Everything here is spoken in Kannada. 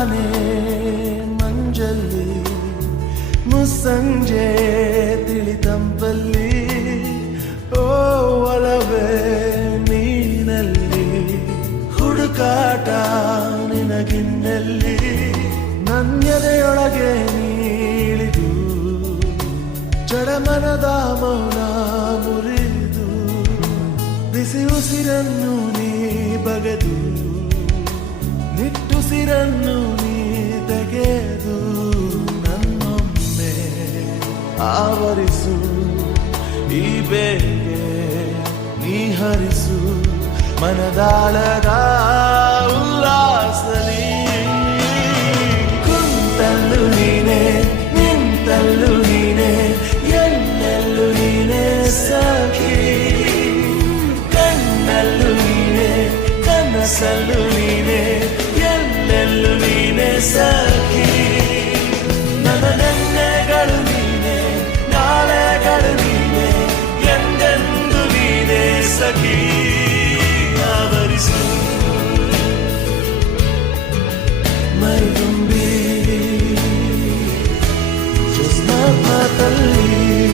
ತಾನೇ ಮಂಜಲ್ಲಿ ಮುಸ್ಸಂಜೆ ತಿಳಿತಂಪಲ್ಲಿ ಓ ಒಲವೇ ನೀನಲ್ಲಿ ಹುಡುಕಾಟ ನಿನಗಿನ್ನಲ್ಲಿ ನನ್ಯದೆಯೊಳಗೆ ನೀಳಿದು ಜಡಮನದ ಮೌನ ಮುರಿದು ಬಿಸಿ ಉಸಿರನ್ನು ನೀ ಬಗೆದು ನಿಟ್ಟುಸಿರನ್ನು ನೀ ತೆಗೆದು ನನ್ನೊಮ್ಮೆ ಆವರಿಸು ಈ ಬೇಗೆ ನೀ ಹರಿಸು ಮನದಾಳದ ಉಲ್ಲಾಸಲಿ ಕುಂತಲ್ಲು ನೀನೆ ನಿಂತಲ್ಲು ನೀನೆ ಎಲ್ಲೆಲ್ಲೂ ನೀನೆ ಸಖಿ ಕಣ್ಣಲ್ಲೂ ನೀನೆ ಕನಸಲ್ಲೂ ನೀನೆ ಎಲ್ಲೆಲ್ಲೂ ನೀನೆ ಸಖಿ ನನ್ನ ನೆನ್ನೆಗಳು ನೀನೆ ನಾಳೆಗಳು ನೀನೆ ಎಂದೆಂದು ನೀನೆ ಸಖಿ